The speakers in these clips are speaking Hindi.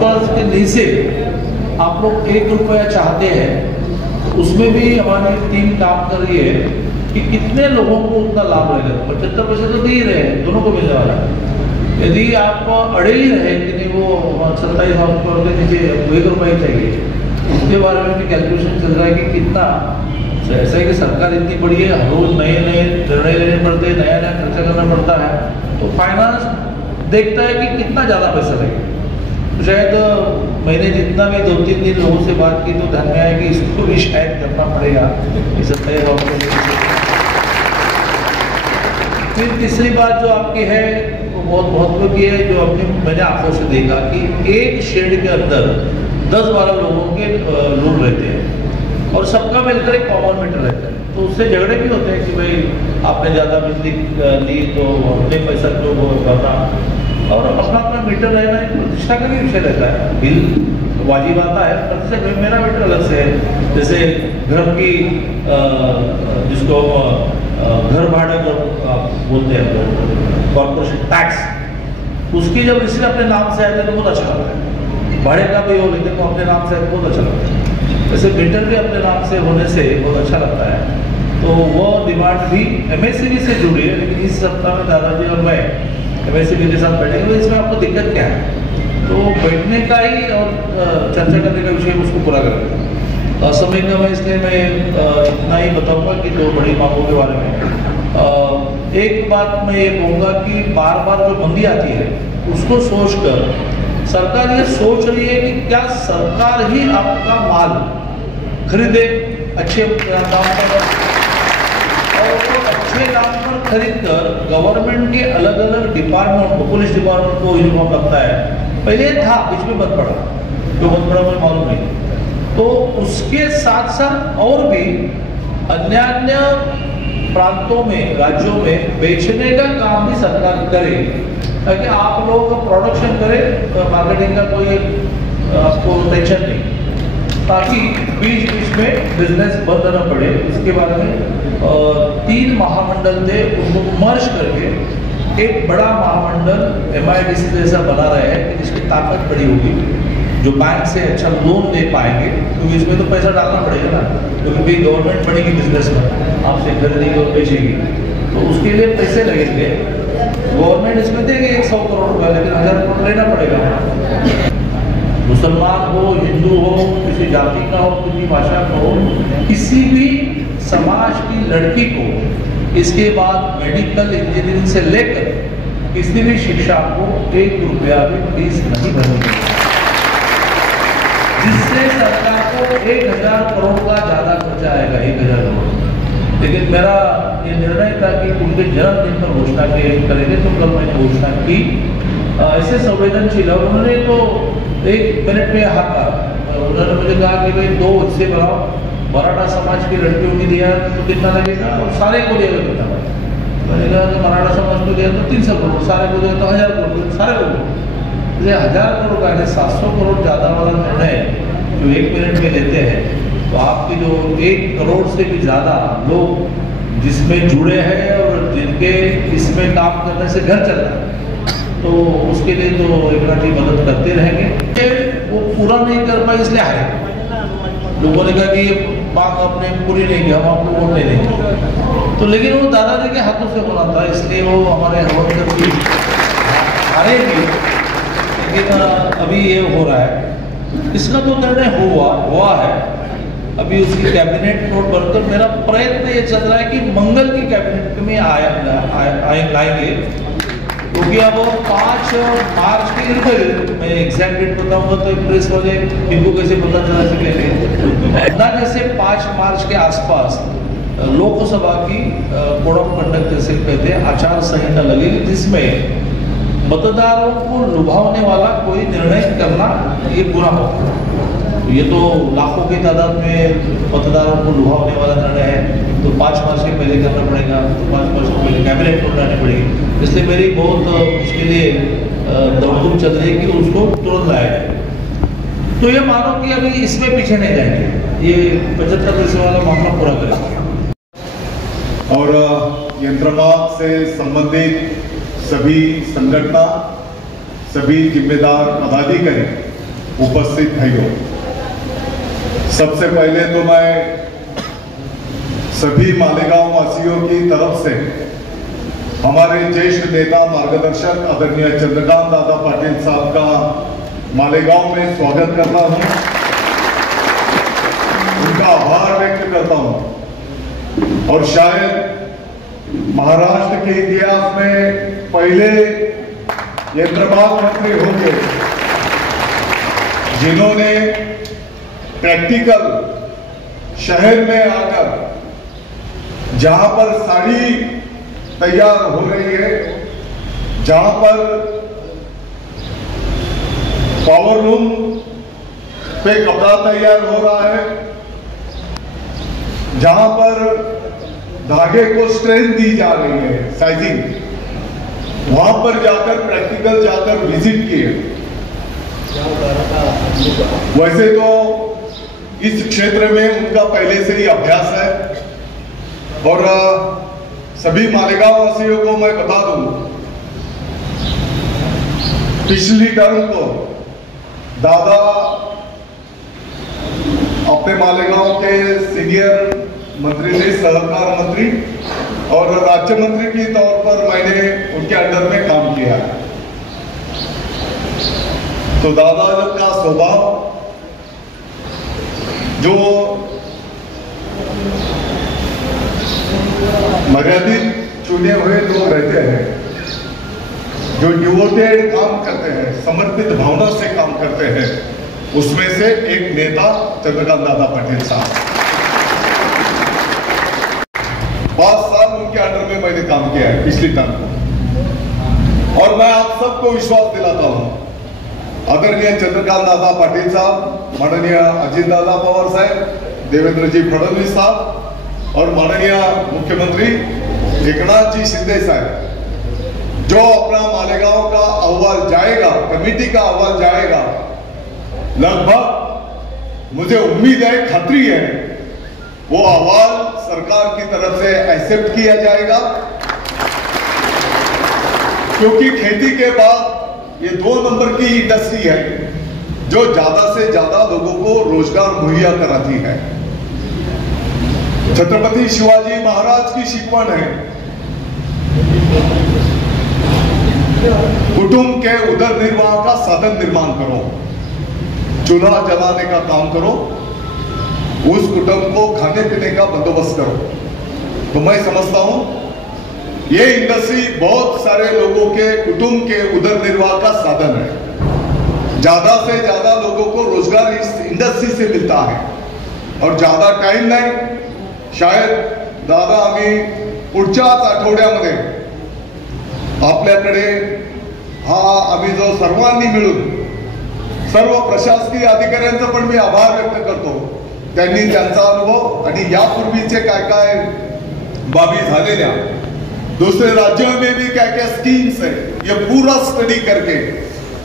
के नीचे आप लोग 1 रुपया चाहते हैं, उसमें भी हमारी टीम काम कर रही है कि कितने लोगों को उतना लाभ रहेगा। 75% तो दे ही रहे हैं, दोनों को मिलने वाला है। यदि आप अड़े ही रहे कि नहीं वो 27,000 के नीचे 1 रुपया चाहिए, उसके बारे में भी कैलकुलेशन चल रहा है कि कितना। ऐसा है कि सरकार इतनी बड़ी है, हर रोज नए नए निर्णय लेने पड़ते हैं, नया नया खर्चा करना पड़ता है, तो फाइनेंस देखता है कि कितना ज़्यादा पैसा लगेगा। तो शायद मैंने जितना भी 2-3 दिन लोगों से बात की तो ध्यान में आया कि इसको भी शायद करना पड़ेगा। फिर तीसरी बात जो आपकी है वो बहुत महत्व की है, जो मैंने आंखों से देखा कि एक शेड के अंदर 10-12 लोग रहते हैं और सबका मिलकर एक कॉमन मीटर रहता है। तो उससे झगड़े भी होते हैं कि भाई आपने ज़्यादा बिजली ली तो हमने पैसा क्यों करना, और अपना अपना मीटर रहना एक प्रतिष्ठा का भी विषय रहता है। बिल वाजिब आता है, पर से मेरा मीटर अलग से है। जैसे घर की जिसको घर भाड़े जो बोलते हैं कॉर्पोरेशन टैक्स, उसकी जब रिसीट अपने नाम से आते हैं तो बहुत अच्छा लगता है। भाड़े का भी हो लेकिन तो अपने नाम से बहुत अच्छा लगता है। वैसे मीटर भी अपने नाम से होने से बहुत अच्छा लगता है। तो वो डिमांड भी MSCB से जुड़ी है, लेकिन इस सप्ताह में दादाजी और मैं MSCB के साथ बैठेंगे। इसमें आपको दिक्कत क्या है, तो बैठने का ही और चर्चा करने का विषय उसको पूरा करेंगे। समय का मैं इसलिए मैं इतना ही बताऊंगा कि 2 बड़ी मांगों के बारे में। एक बात मैं ये कहूँगा कि बार बार जो मंदी आती है उसको सोचकर सरकार ये सोच रही है कि क्या सरकार ही आपका माल खरीदे अच्छे दाम पर, और वो अच्छे दाम पर खरीद कर गवर्नमेंट के अलग अलग डिपार्टमेंट को, पुलिस डिपार्टमेंट को यूनिफॉर्म लगता है, पहले था बीच में बंद पड़ा, जो बंद पड़ा मुझे मालूम नहीं। तो उसके साथ साथ और भी अन्य प्रांतों में, राज्यों में बेचने का काम भी सरकार करे, ताकि आप लोग प्रोडक्शन करें, मार्केटिंग का कोई आपको टेंशन नहीं, ताकि बीच बीच में बिजनेस बंद न पड़े। इसके बारे में 3 महामंडल थे, उनको मर्ज करके एक बड़ा महामंडल MIDC जैसा बना रहे हैं कि जिसकी ताकत बड़ी होगी, जो बैंक से अच्छा लोन दे पाएंगे, क्योंकि इसमें तो पैसा डालना पड़ेगा ना, क्योंकि गवर्नमेंट बढ़ेगी बिजनेस में, आपसे खरीदेगी और बेचेगी, तो उसके लिए पैसे लगेंगे। गवर्नमेंट इसमें देगी 100 करोड़ रुपया, लेकिन 1000 करोड़ लेना पड़ेगा। मुसलमान हो, हिंदू हो, किसी जाति का हो, किसी भाषा का हो, किसी भी समाज की लड़की को इसके बाद मेडिकल इंजीनियरिंग से लेकर किसी भी शिक्षा को 1 रुपया भी फीस नहीं भरनी, जिससे सरकार को 1000 करोड़ का ज्यादा खर्चा आएगा, 1000 करोड़। लेकिन मेरा ये निर्णय था कि उनके जन्मदिन पर घोषणा करेंगे, तो कल मैंने घोषणा की। ऐसे संवेदनशील, और उन्होंने तो 1 मिनट में हाथा, उन्होंने मुझे कहा कि भाई 2 हिस्से बनाओ, मराठा समाज की लड़कियों की दिया तो कितना लगेगा, और सारे को दिया कितना। मैंने कहा कि मराठा समाज को दिया तो 300 करोड़, सारे को दिया तो 1000 करोड़, सारे को 1000 करोड़ का 700 करोड़ ज़्यादा वाला निर्णय जो 1 मिनट में लेते हैं, तो आपकी जो 1 करोड़ से भी ज़्यादा लोग जिसमें जुड़े हैं और जिनके इसमें काम करने से घर चल रहा है, तो उसके लिए तो इकट्ठी मदद करते रहेंगे। वो पूरा नहीं कर पाए इसलिए हारे, लोगों ने कहा कि ये बात आपने पूरी नहीं की, हम आपको वोट नहीं देंगे। तो लेकिन वो दादाजी के हाथों से होना था, इसलिए वो हमारे हवलकर भी हारे भी। लेकिन अभी ये हो रहा है, इसका तो निर्णय हुआ है, अभी उसकी कैबिनेट नोट बनकर मेरा प्रयत्न ये चल रहा है कि मंगल की कैबिनेट में लाएंगे, क्योंकि अब 5 मार्च के मैं एग्जैक्ट डेट बताऊंगा तो प्रेस वाले इनको कैसे पता चला सकेंगे। अंदाजे से 5 मार्च के आसपास लोकसभा की कोड ऑफ कंडक्ट जैसे कहते हैं आचार संहिता लगेगी, जिसमें मतदारों को लुभावने वाला कोई निर्णय करना ये बुरा होगा। ये तो लाखों की तादाद में मतदारों को लुभावने वाला निर्णय है, तो 5 मार्च के पहले करना पड़ेगा, तो 5 मार्च के पहले कैबिनेट को लानी पड़ेगी। इसलिए मेरी बहुत उसके लिए दौड़ चल रही है कि उसको तुरंत लाया जाए। तो ये मानो कि अभी इसमें पीछे नहीं जाएंगे, ये 75 पैसे वाला मामला पूरा करेंगे। और यंत्रमाग से संबंधित सभी संगठन, सभी जिम्मेदार पदाधिकारी उपस्थित भाइयों, सबसे पहले तो मैं सभी मालेगांव वासियों की तरफ से हमारे ज्येष्ठ नेता मार्गदर्शक आदरणीय चंद्रकांत दादा पाटिल साहब का मालेगांव में स्वागत करता हूं, उनका आभार व्यक्त करता हूं। और शायद महाराष्ट्र के इतिहास में पहले यंत्रमाग मंत्री होंगे जिन्होंने प्रैक्टिकल शहर में आकर जहां पर साड़ी तैयार हो रही है, जहां पर पावर लूम पे कपड़ा तैयार हो रहा है, जहां पर धागे को स्ट्रेंथ दी जा रही है, साइजिंग, वहां पर जाकर प्रैक्टिकल जाकर विजिट किए। वैसे तो इस क्षेत्र में उनका पहले से ही अभ्यास है और सभी मालेगांव वासियों को मैं बता दूं, पिछली टर्म को दादा अपने मालेगांव के सीनियर मंत्री थे, सहकार मंत्री, और राज्य मंत्री के तौर पर मैंने उनके अंडर में काम किया। तो दादा का स्वभाव जो मर्यादित चुने हुए लोग रहते हैं, जो डिवोटेड काम करते हैं, समर्पित भावना से काम करते हैं, उसमें से एक नेता चंद्रकांत दादा पाटिल साहब। 5 साल उनके अंडर में मैंने काम किया है पिछली टर्म, और मैं आप सबको विश्वास दिलाता हूं, आदरणीय चंद्रकांत दादा पाटिल साहब, माननीय अजित दादा पवार साहब, देवेंद्र जी फडणवीस साहब और माननीय मुख्यमंत्री एकनाथ जी शिंदे साहब, जो अपना मालेगांव का अहवाल जाएगा, कमेटी का अहवाल जाएगा, लगभग मुझे उम्मीद है, खातरी है, वो अहवाल सरकार की तरफ से एक्सेप्ट किया जाएगा, क्योंकि खेती के बाद ये 2 नंबर की इंडस्ट्री है जो ज्यादा से ज्यादा लोगों को रोजगार मुहैया कराती है। छत्रपति शिवाजी महाराज की शिकवण है, कुटुंब के उदर निर्वाह का साधन निर्माण करो, चूल्हा जलाने का काम करो, उस कुटुंब को खाने पीने का बंदोबस्त करो। तो मैं समझता हूं ये इंडस्ट्री बहुत सारे लोगों के कुटुंब के उदर निर्वाह का साधन है। ज्यादा से ज्यादा लोगों को रोजगार इस इंडस्ट्री से मिलता है और ज्यादा टाइम नाही, शायद दादा आम्ही पुढच्याच आठवड्यामध्ये आपल्याकडे आम्ही जो सर्वांनी मिळून, सर्व प्रशासकीय अधिकाऱ्यांचा पण मी आभार व्यक्त करतो, त्यांनी त्यांचा अनुभव आणि यापूर्वीचे काय काय बाबी झालेल्या, दूसरे राज्यों में भी क्या क्या स्कीम्स है, ये पूरा स्टडी करके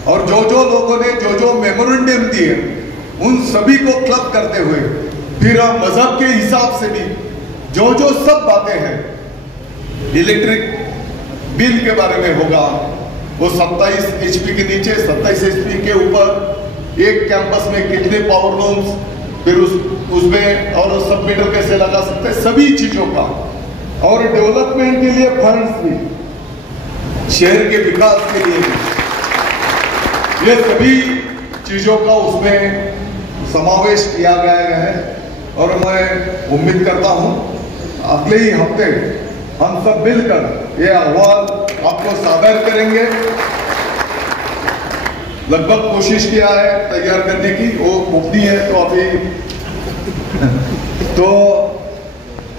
और जो जो लोगों ने जो जो मेमोरेंडम दिए उन सभी को क्लब करते हुए, फिर मजहब के हिसाब से भी जो जो सब बातें हैं, इलेक्ट्रिक बिल के बारे में होगा, वो 27 HP के नीचे 27 HP के ऊपर एक कैंपस में कितने पावर लूम्स, फिर उसमें और सब मीटर कैसे लगा सकते हैं, सभी चीजों का, और डेवलपमेंट के लिए फंड्स भी, शहर के विकास के लिए भी, ये सभी चीजों का उसमें समावेश किया गया है। और मैं उम्मीद करता हूं अगले ही हफ्ते हम सब मिलकर ये अहवाल आपको सादर करेंगे। लगभग कोशिश किया है तैयार करने की, वो मुक्ति है तो अभी तो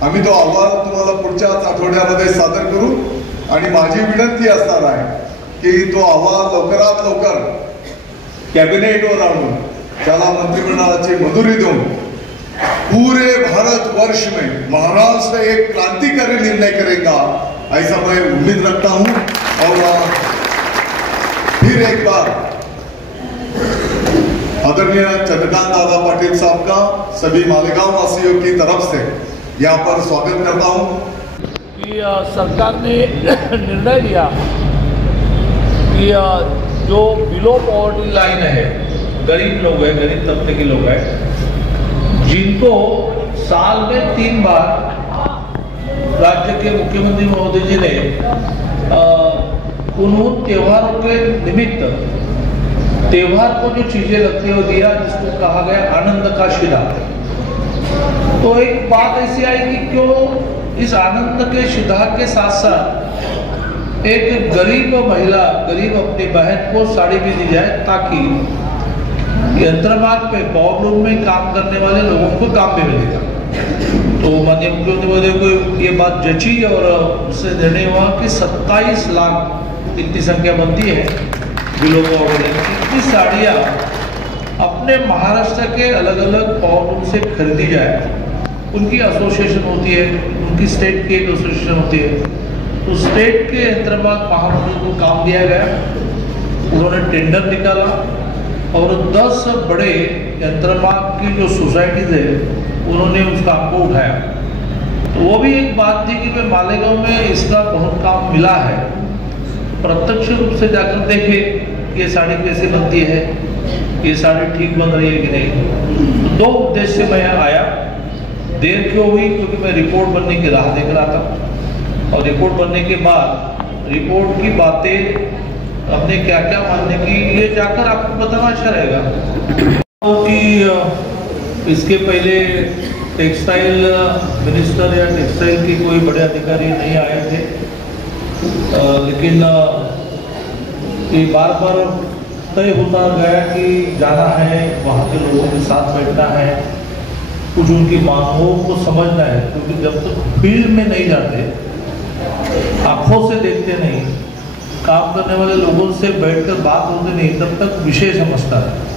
आम्ही तो अहवाल तुम्हाला पुढच्याच आठवड्यामध्ये सादर करू आणि माझी विनंती असणार आहे की तो अहवाल लवकरात लवकर कॅबिनेटवर आणून त्याला मंत्रिमंडळाची मंजुरी देऊन पूरे भारत वर्ष में महाराष्ट्र एक क्रांतिकारी निर्णय करेगा, ऐसा मैं उम्मीद रखता हूं। और फिर एक बार आदरणीय चंद्रकांत दादा पाटिल साहब का सभी मालेगांव वासियों की तरफ से यहाँ पर स्वागत करता हूं कि सरकार ने निर्णय लिया कि जो बिलो पॉवर्टी लाइन है गरीब लोग हैं, गरीब तबके के लोग हैं, जिनको साल में 3 बार राज्य के मुख्यमंत्री महोदय जी ने उन त्योहारों के निमित्त त्योहार को जो चीजें लगती है वो दिया, जिसको कहा गया आनंद का शिरा। तो एक बात ऐसी आई कि क्यों इस आनंद के शिरा के साथ साथ एक गरीब महिला, गरीब अपनी बहन को साड़ी भी दी जाए, ताकि यंत्रमाग पे पावर लूम में काम करने वाले लोगों को काम भी मिलेगा। तो माननीय मुख्यमंत्री महोदय को ये बात जची और उससे निर्णय हुआ कि 27 लाख इतनी संख्या बनती है बिलों की साड़ियाँ अपने महाराष्ट्र के अलग अलग पावर लूम से खरीदी जाए। उनकी एसोसिएशन होती है, उनकी स्टेट की एक एसोसिएशन होती है, तो स्टेट के यंत्रमाग महामंडल को काम दिया गया। उन्होंने टेंडर निकाला और 10 बड़े यंत्रमाग की जो सोसाइटीज है उन्होंने उस काम को उठाया। तो वो भी एक बात थी कि भाई मालेगांव में इसका बहुत काम मिला है, प्रत्यक्ष रूप से जाकर देखे ये साड़ी कैसे बनती है, ये साड़ी ठीक बन रही है कि नहीं। तो 2 उद्देश्य से मैं आया। देर क्यों हुई? क्योंकि मैं रिपोर्ट बनने की राह देख रहा था, और रिपोर्ट बनने के बाद रिपोर्ट की बातें हमने क्या क्या मानने की, ये जाकर आपको बताना अच्छा रहेगा। कि इसके पहले टेक्सटाइल मिनिस्टर या टेक्सटाइल के कोई बड़े अधिकारी नहीं आए थे, लेकिन ये बार बार तय होता गया कि जाना है, वहाँ के लोगों के साथ बैठना है, कुछ उनकी मांगों को समझना है, क्योंकि जब तक फील्ड में नहीं जाते, आंखों से देखते नहीं, काम करने वाले लोगों से बैठकर बात होती नहीं, तब तक विषय समझता है।